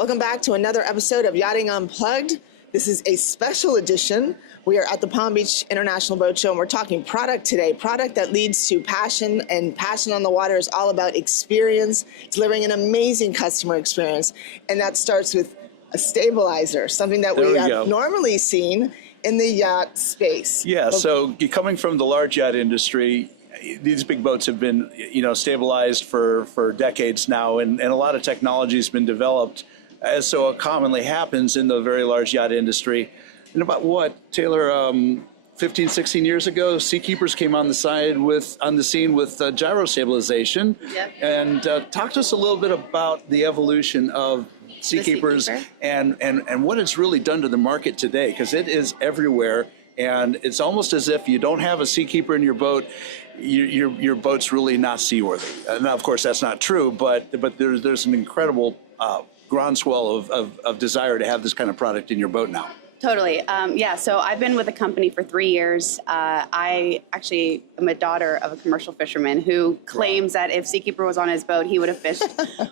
Welcome back to another episode of Yachting Unplugged. This is a special edition. We are at the Palm Beach International Boat Show, and we're talking product today. Product that leads to passion, and passion on the water is all about experience, delivering an amazing customer experience, and that starts with a stabilizer, something that we have normally seen in the yacht space. Yeah, so coming from the large yacht industry, these big boats have been, stabilized for decades now, and a lot of technology has been developed, as so commonly happens in the very large yacht industry. And about what, Taylor, 15, 16 years ago, Sea Keepers came on the scene with gyro stabilization. Yep. And talk to us a little bit about the evolution of Sea Keepers and what it's really done to the market today, because it is everywhere. And it's almost as if you don't have a Sea Keeper in your boat, your boat's really not seaworthy. Now, of course, that's not true, but there's an incredible groundswell of desire to have this kind of product in your boat now. Totally. So I've been with the company for 3 years. I actually am a daughter of a commercial fisherman who claims that if Seakeeper was on his boat, he would have fished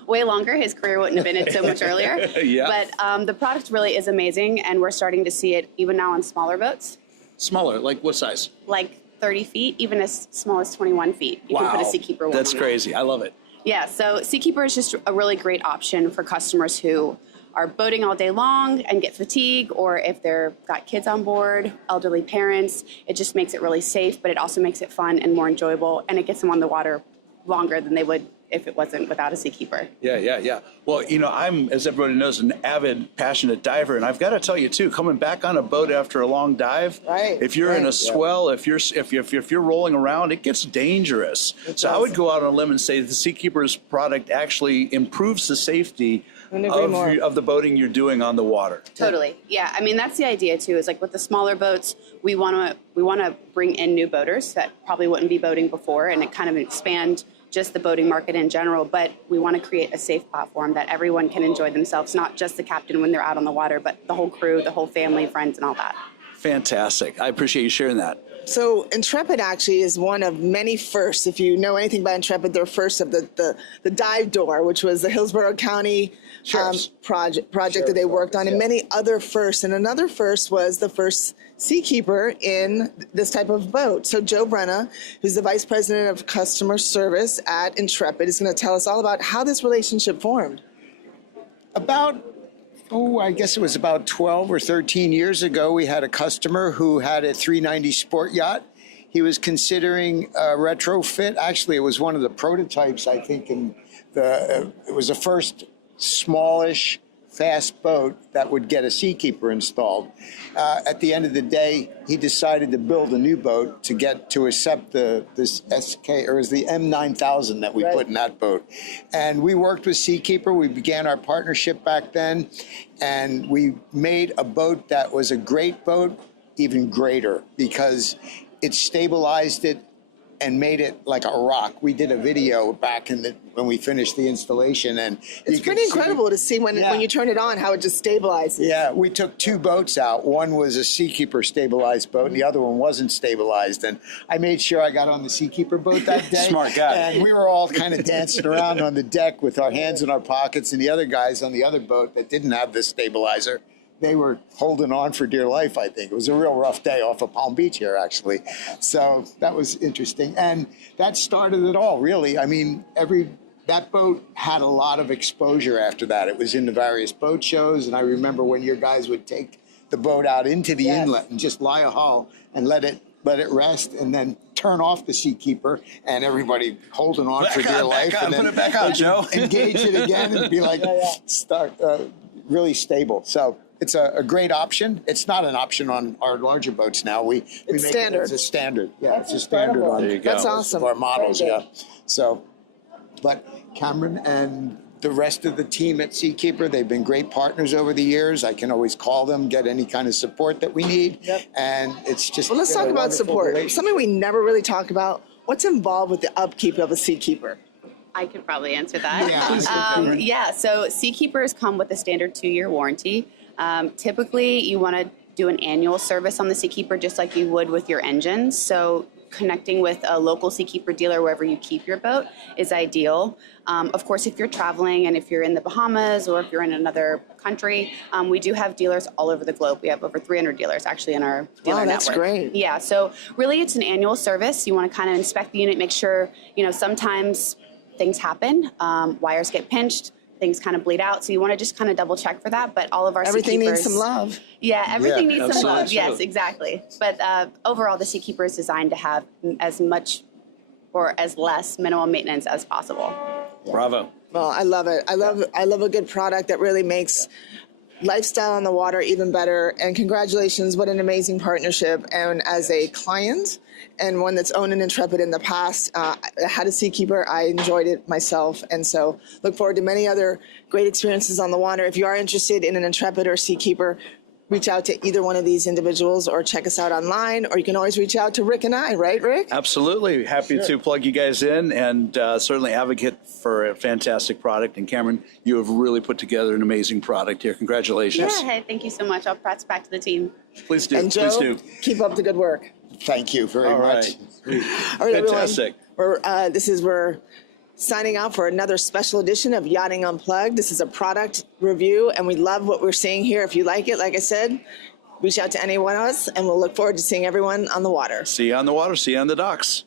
way longer. His career wouldn't have been it so much earlier. Yeah. But the product really is amazing, and we're starting to see it even now on smaller boats. Smaller? Like what size? Like 30 feet, even as small as 21 feet. You can put a Seakeeper one. That's crazy. I love it. Yeah, so Seakeeper is just a really great option for customers who are boating all day long and get fatigue, or if they've got kids on board, elderly parents. It just makes it really safe, but it also makes it fun and more enjoyable, and it gets them on the water longer than they would if it wasn't without a Seakeeper. Yeah. Well, I'm, as everybody knows, an avid, passionate diver, and I've got to tell you too, coming back on a boat after a long dive, if you're in a swell, if you're rolling around, it gets dangerous. So I would go out on a limb and say the Seakeeper's product actually improves the safety of the boating you're doing on the water. Totally. Yeah. I mean, that's the idea too, is like with the smaller boats, we want to bring in new boaters that probably wouldn't be boating before, and it kind of expand just the boating market in general, but we want to create a safe platform that everyone can enjoy themselves, not just the captain when they're out on the water, but the whole crew, the whole family, friends, and all that. Fantastic. I appreciate you sharing that. So Intrepid actually is one of many firsts. If you know anything about Intrepid, they're first of the dive door, which was the Hillsborough County project that they worked on, and many other firsts. And another first was the first Seakeeper in this type of boat. So Joe Brenna, who's the Vice President of Customer Service at Intrepid, is going to tell us all about how this relationship formed. I guess it was about 12 or 13 years ago, we had a customer who had a 390 sport yacht. He was considering a retrofit. Actually, it was one of the prototypes, I think, it was the first smallish, fast boat that would get a Seakeeper installed. At the end of the day, he decided to build a new boat to accept this SK, or it was the M9000 that we put in that boat. And we worked with Seakeeper. We began our partnership back then, and we made a boat that was a great boat, even greater, because it stabilized it and made it like a rock. We did a video back when we finished the installation, and it's pretty incredible to see when you turn it on how it just stabilizes. Yeah, we took two boats out. One was a Seakeeper stabilized boat, and the other one wasn't stabilized. And I made sure I got on the Seakeeper boat that day. Smart guy. And we were all kind of dancing around on the deck with our hands in our pockets, and the other guys on the other boat that didn't have this stabilizer, they were holding on for dear life, I think. It was a real rough day off of Palm Beach here, actually. So that was interesting. And that started it all, really. I mean, that boat had a lot of exposure after that. It was in the various boat shows, and I remember when your guys would take the boat out into the inlet and just lie a hull and let it rest, and then turn off the Seakeeper, and everybody holding on for dear life. And then put it back on, Joe. Engage it again and be like, start really stable. So it's a great option. It's not an option on our larger boats now. We make standard. It's a standard. Yeah, it's a standard on That's awesome. our models. Yeah. So, but Cameron and the rest of the team at Seakeeper, they've been great partners over the years. I can always call them, get any kind of support that we need. And it's just let's talk about support. Something we never really talk about. What's involved with the upkeep of a Seakeeper? I could probably answer that. So Seakeepers come with a standard 2-year warranty. Typically, you want to do an annual service on the Seakeeper just like you would with your engines. So connecting with a local Seakeeper dealer wherever you keep your boat is ideal. Of course, if you're traveling and if you're in the Bahamas or if you're in another country, we do have dealers all over the globe. We have over 300 dealers actually in our dealer network. That's great. Yeah, so really it's an annual service. You want to kind of inspect the unit, make sure, sometimes things happen, wires get pinched, things kind of bleed out. So you want to just kind of double check for that. But all of our Everything Seakeepers, needs some love. Yeah, everything needs some love. absolutely. Yes, exactly. But overall, the Seakeeper is designed to have as much or as less minimum maintenance as possible. Bravo. Well, I love it. I love a good product that really makes lifestyle on the water even better. And congratulations, what an amazing partnership. And as a client and one that's owned an Intrepid in the past, I had a Seakeeper. I enjoyed it myself. And so look forward to many other great experiences on the water. If you are interested in an Intrepid or Seakeeper, reach out to either one of these individuals or check us out online, or you can always reach out to Rick and I, right, Rick? Absolutely. Happy to plug you guys in, and certainly advocate for a fantastic product. And Cameron, you have really put together an amazing product here. Congratulations. Yeah, hey, thank you so much. I'll pass back to the team. Please do. And Joe, Please do. keep up the good work. Thank you very All much. right. All right, Fantastic. everyone. We're signing out for another special edition of Yachting Unplugged. This is a product review, and we love what we're seeing here. If you like it, like I said, reach out to any one of us, and we'll look forward to seeing everyone on the water. See you on the water. See you on the docks.